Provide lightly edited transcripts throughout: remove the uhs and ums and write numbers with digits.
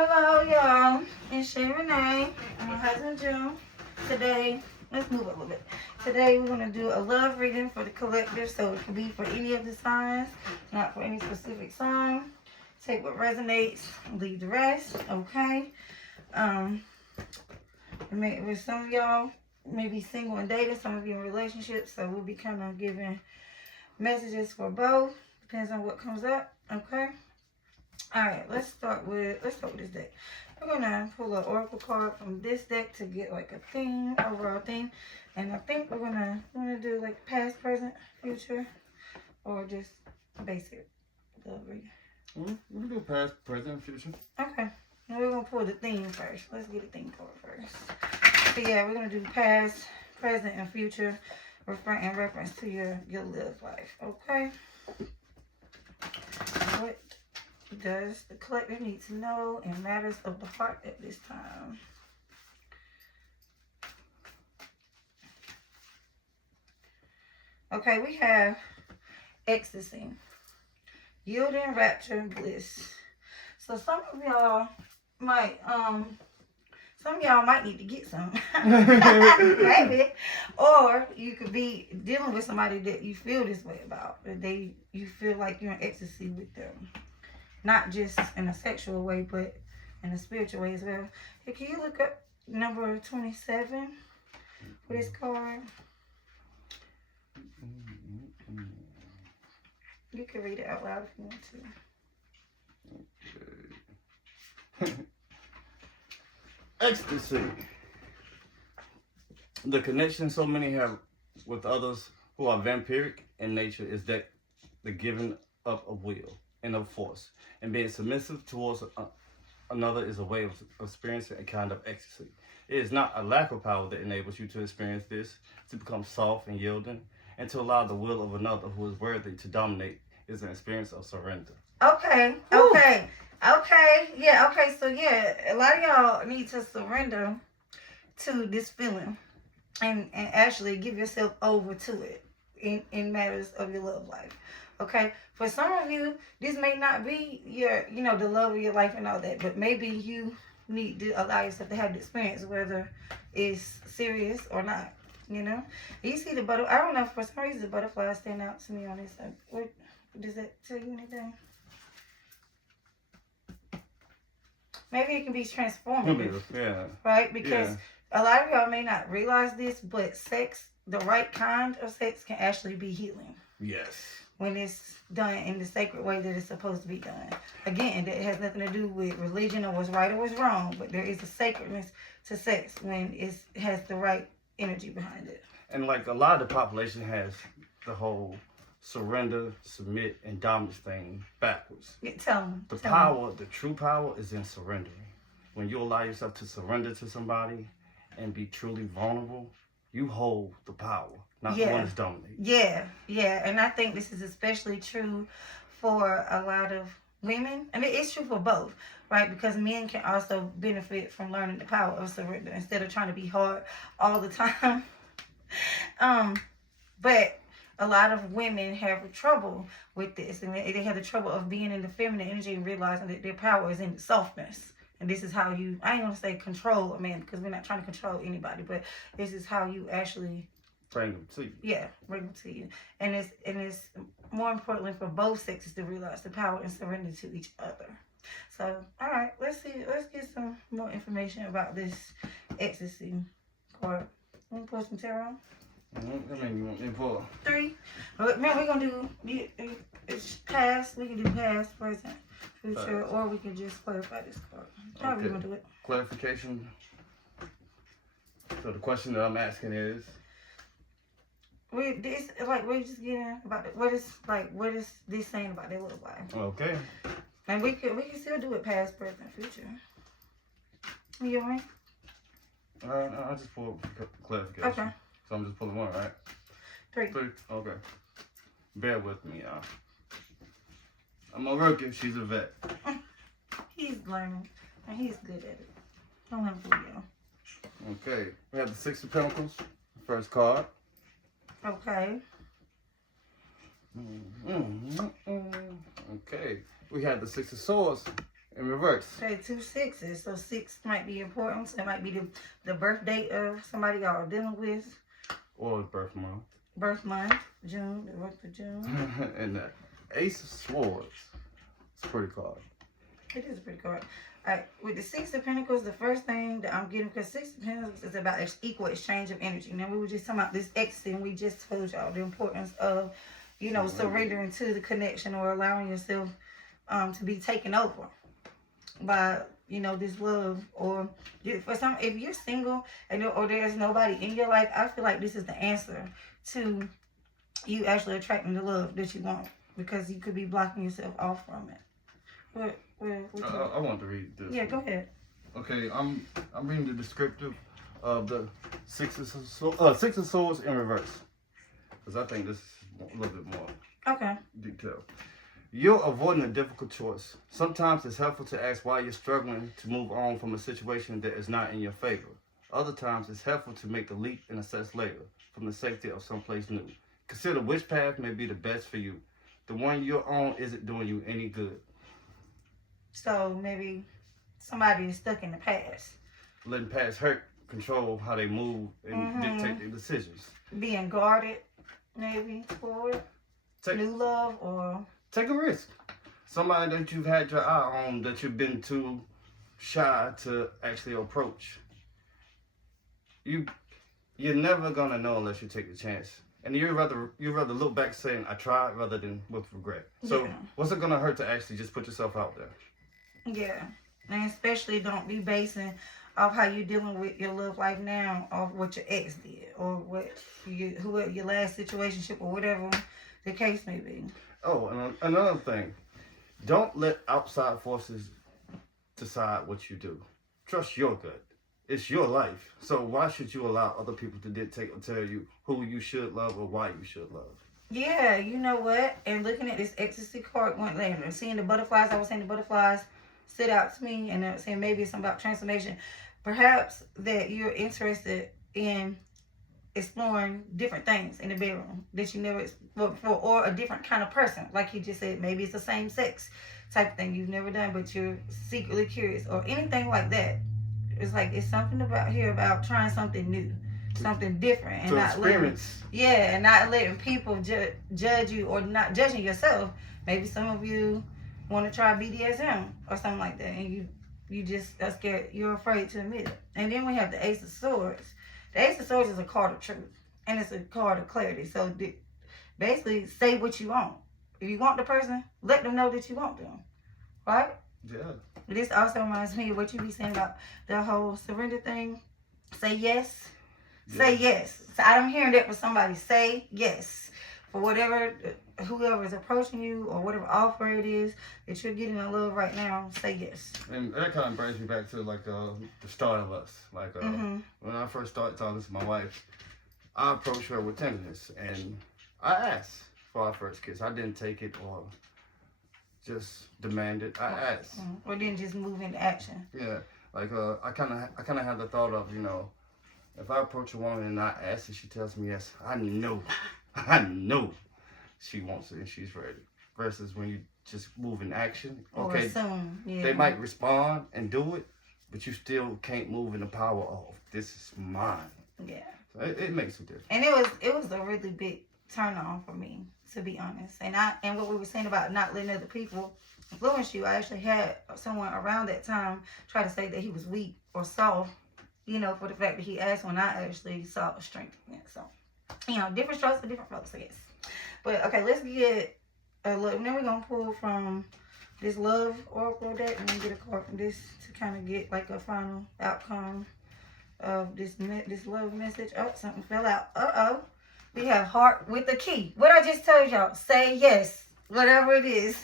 Hello, y'all. It's Shay Renee and my husband June. Today, let's move a little bit. Today, we're going to do a love reading for the collective, so it can be for any of the signs, not for any specific sign. Take what resonates, leave the rest, okay? With some of y'all may be single and dating, some of you in relationships, so we'll be kind of giving messages for both. Depends on what comes up, okay? Alright, let's start with this deck. We're gonna pull an oracle card from this deck to get like a theme, overall theme. And I think we're gonna do like past, present, future, or just basic love reading. We can do past, present, future. Okay. Now we're gonna pull the theme first. Let's get the theme card first. So yeah, we're gonna do past, present, and future in reference to your love life. Okay. What does the collective need to know in matters of the heart at this time? Okay, we have ecstasy, yielding, rapture, and bliss. So some of y'all might need to get some, maybe, or you could be dealing with somebody that you feel this way about. You feel like you're in ecstasy with them. Not just in a sexual way, but in a spiritual way as well. Hey, can you look up number 27 for this card? You can read it out loud if you want to. Okay. Ecstasy. The connection so many have with others who are vampiric in nature is that the giving up of will and of force, and being submissive towards another is a way of experiencing a kind of ecstasy. It is not a lack of power that enables you to experience this, to become soft and yielding, and to allow the will of another who is worthy to dominate is an experience of surrender. Okay. Yeah, okay, so yeah, a lot of y'all need to surrender to this feeling and actually give yourself over to it in matters of your love life. Okay, for some of you, this may not be the love of your life and all that, but maybe you need to allow yourself to have the experience, whether it's serious or not. You see the butterfly. I don't know, for some reason the butterflies stand out to me on this side. What does that tell you anything? Maybe it can be transformative. Yeah. Right? Because a lot of y'all may not realize this, but sex, the right kind of sex, can actually be healing. Yes. When it's done in the sacred way that it's supposed to be done. Again, that has nothing to do with religion or what's right or what's wrong, but there is a sacredness to sex when it has the right energy behind it. And like a lot of the population has the whole surrender, submit, and dominance thing backwards. Tell them. The true power is in surrendering. When you allow yourself to surrender to somebody and be truly vulnerable, you hold the power. Not the one that's dominating. Yeah. And I think this is especially true for a lot of women. I mean, it's true for both, right? Because men can also benefit from learning the power of surrender instead of trying to be hard all the time. But a lot of women have trouble with this. And they have the trouble of being in the feminine energy and realizing that their power is in the softness. And this is how you, I ain't going to say control a man, because we're not trying to control anybody, but this is how you actually bring them to you. Yeah, bring them to you. And it's more importantly for both sexes to realize the power and surrender to each other. So, all right, let's get some more information about this ecstasy card. Want to pull some tarot? I mean, you want me to pull? 3. Man, we're going to do it's past. We can do past, present, future, or we can just clarify this card. How are we going to do it? Clarification. So the question that I'm asking is, we're just getting about it. What is this saying about their love life? Okay. And we can still do it past, present, future. You all right? I just pulled clarification. Okay. So I'm just pulling one, right? 3. Okay. Bear with me, y'all. I'm a rookie. She's a vet. He's learning, and he's good at it. Don't let him fool y'all. Okay. We have the 6 of Pentacles. First card. Okay. Okay. We have the 6 of Swords in reverse. Okay, 2 6s. So 6 might be important. So it might be the birth date of somebody y'all are dealing with. Or birth month. Birth month, June, the month of June. And the Ace of Swords. It's a pretty card. It is a pretty card. Alright, with the 6 of Pentacles, the first thing that I'm getting, because 6 of Pentacles is about equal exchange of energy. Now, we were just talking about this ecstasy, and we just told y'all the importance of, you know, surrendering to the connection or allowing yourself to be taken over by, you know, this love. Or for some, if you're single and or there's nobody in your life, I feel like this is the answer to you actually attracting the love that you want, because you could be blocking yourself off from it. I want to read this. Yeah, go ahead. Okay, I'm reading the descriptive of the Six of Swords in reverse, because I think this is a little bit more detailed. You're avoiding a difficult choice. Sometimes it's helpful to ask why you're struggling to move on from a situation that is not in your favor. Other times it's helpful to make the leap and assess later from the safety of someplace new. Consider which path may be the best for you. The one you're on isn't doing you any good. So maybe somebody is stuck in the past. Letting past hurt control how they move and dictate their decisions. Being guarded, maybe, for new love, or... Take a risk. Somebody that you've had your eye on that you've been too shy to actually approach. You're never gonna know unless you take the chance. And you'd rather look back saying, I tried, rather than with regret. So what's it gonna hurt to actually just put yourself out there? Yeah. And especially don't be basing off how you're dealing with your love life now off what your ex did, or what whoever your last situationship, or whatever the case may be. Oh, and another thing, don't let outside forces decide what you do. Trust your gut. It's your life. So why should you allow other people to dictate or tell you who you should love or why you should love? Yeah, you know what? And looking at this ecstasy card went later and seeing the butterflies, I was saying the butterflies stood out to me, and saying maybe it's about transformation. Perhaps that you're interested in exploring different things in the bedroom that you never explored before, or a different kind of person, like you just said. Maybe it's the same sex type of thing you've never done, but you're secretly curious, or anything like that. It's like it's something about here about trying something new, something different, and not experience. And not letting people judge you, or not judging yourself. Maybe some of you want to try BDSM or something like that, and you just are scared. You're afraid to admit it. And then we have the Ace of Swords. The Ace of Swords is a card of truth, and it's a card of clarity. So basically, say what you want. If you want the person, let them know that you want them, right? Yeah. This also reminds me of what you be saying about the whole surrender thing. Say yes. Yeah. Say yes. So I'm hearing that for somebody. Say yes. For whatever, whoever is approaching you, or whatever offer it is that you're getting in love right now, say yes. And that kind of brings me back to like the start of us. Like when I first started talking to my wife, I approached her with tenderness, and I asked for our first kiss. I didn't take it or just demand it. I asked. Or didn't just move into action. Yeah, like I kind of had the thought of, you know, if I approach a woman and I ask and she tells me yes, I know she wants it and she's ready. Versus when you just move in action, okay, assume, they might respond and do it, but you still can't move in the power of this is mine. Yeah. So it makes a difference. And it was a really big turn on for me, to be honest. And what we were saying about not letting other people influence you, I actually had someone around that time try to say that he was weak or soft, you know, for the fact that he asked when I actually saw a strength in it. So, you know, different strokes for different folks, I guess. But okay, let's get a look. Now we're gonna pull from this love oracle deck and then get a card from this to kind of get like a final outcome of this love message. Oh, something fell out. We have heart with the key. What I just told y'all, say yes, whatever it is,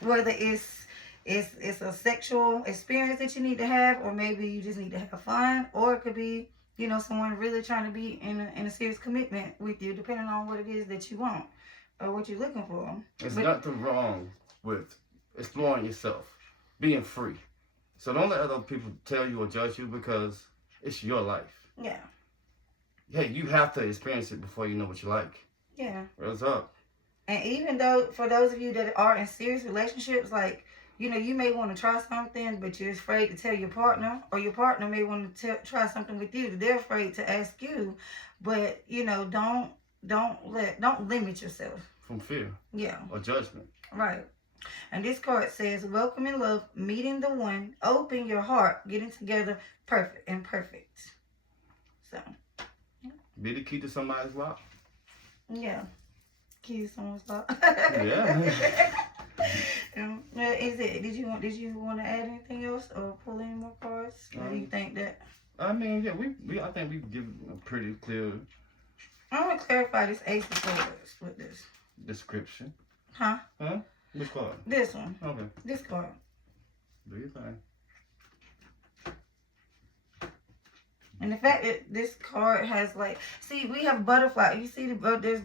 whether it's a sexual experience that you need to have, or maybe you just need to have fun, or it could be, you know, someone really trying to be in a serious commitment with you, depending on what it is that you want or what you're looking for. There's nothing wrong with exploring yourself, being free. So don't let other people tell you or judge you, because it's your life. Yeah. Hey, you have to experience it before you know what you like. Yeah. What's up? And even though, for those of you that are in serious relationships, like, you may want to try something, but you're afraid to tell your partner, or your partner may want to try something with you. They're afraid to ask you, but don't limit yourself from fear. Yeah. Or judgment. Right. And this card says, welcome in love, meeting the one, open your heart, getting together, perfect. So. Yeah. Be the key to somebody's lock. Yeah. Key to someone's lock. Yeah. Is it? Did you want to add anything else or pull any more cards? Or do you think that? I mean, yeah, I think we give a pretty clear. I'm gonna clarify this Ace of Swords with this description. Huh? Which card? This one. Okay. This card. Do you think? And the fact that this card has see, we have butterfly. You see the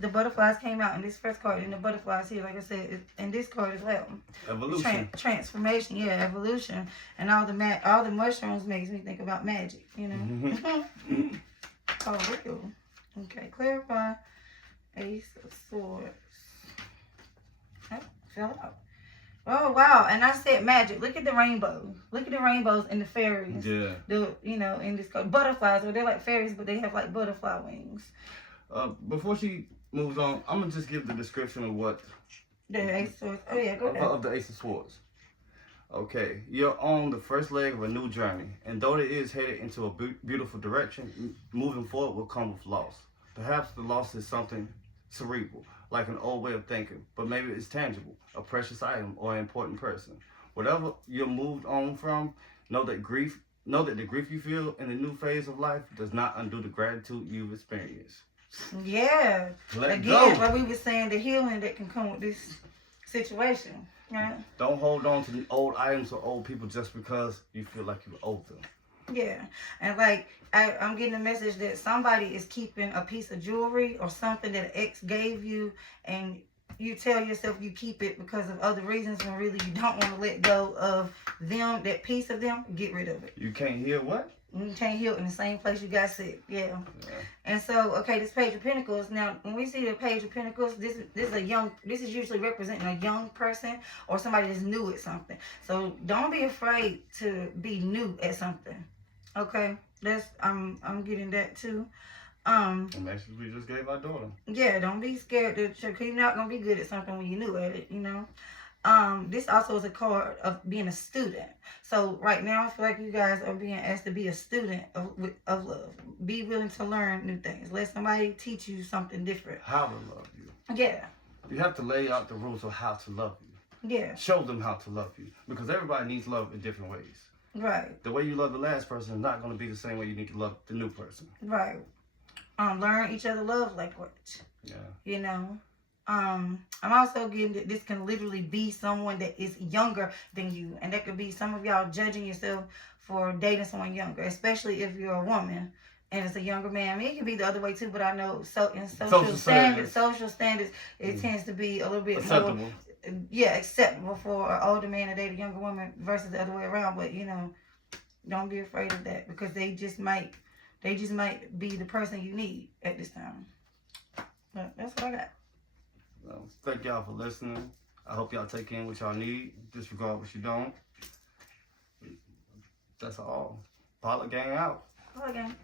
butterflies came out in this first card, and the butterflies here, like I said, in this card as well. Evolution. Transformation, yeah, evolution, and all the mushrooms makes me think about magic, Oh, real. Okay, clarify. Ace of Swords. Oh, fell out. Oh wow! And I said magic. Look at the rainbow. Look at the rainbows and the fairies. Yeah. In this butterflies. Well, they're like fairies, but they have like butterfly wings. Before she moves on, I'm gonna just give the description of what the Ace of Swords. Oh yeah, go ahead. Of the Ace of Swords. Okay, you're on the first leg of a new journey, and though it is headed into a beautiful direction, moving forward will come with loss. Perhaps the loss is something cerebral, like an old way of thinking, but maybe it's tangible, a precious item or an important person. Whatever you're moved on from, know that the grief you feel in the new phase of life does not undo the gratitude you've experienced. Yeah. Let go. Like we were saying, the healing that can come with this situation. Right? Don't hold on to the old items or old people just because you feel like you owe them. Yeah, and I'm getting a message that somebody is keeping a piece of jewelry or something that an ex gave you, and you tell yourself you keep it because of other reasons when really you don't want to let go of them, that piece of them. Get rid of it. You can't heal what? You can't heal in the same place you got sick. Yeah. And so, okay, this Page of Pentacles. Now, when we see the Page of Pentacles, this is usually representing a young person or somebody that's new at something. So don't be afraid to be new at something. Okay, I'm getting that too. The message we just gave our daughter. Yeah, don't be scared to, cause you're not gonna be good at something when you're new at it. This also is a card of being a student. So right now, I feel like you guys are being asked to be a student of love. Be willing to learn new things. Let somebody teach you something different. How to love you. Yeah. You have to lay out the rules of how to love you. Yeah. Show them how to love you, because everybody needs love in different ways. Right. The way you love the last person is not going to be the same way you need to love the new person. Right. Learn each other love language. Yeah. I'm also getting that this can literally be someone that is younger than you, and that could be some of y'all judging yourself for dating someone younger, especially if you're a woman and it's a younger man. I mean, it can be the other way too, but I know in social standards, it tends to be a little bit acceptable. More. Yeah, acceptable for an older man to date a younger woman versus the other way around. But don't be afraid of that, because they just might be the person you need at this time. But that's what I got. Well, thank y'all for listening. I hope y'all take in what y'all need. Disregard what you don't. That's all. Pilot gang out. Pilot gang.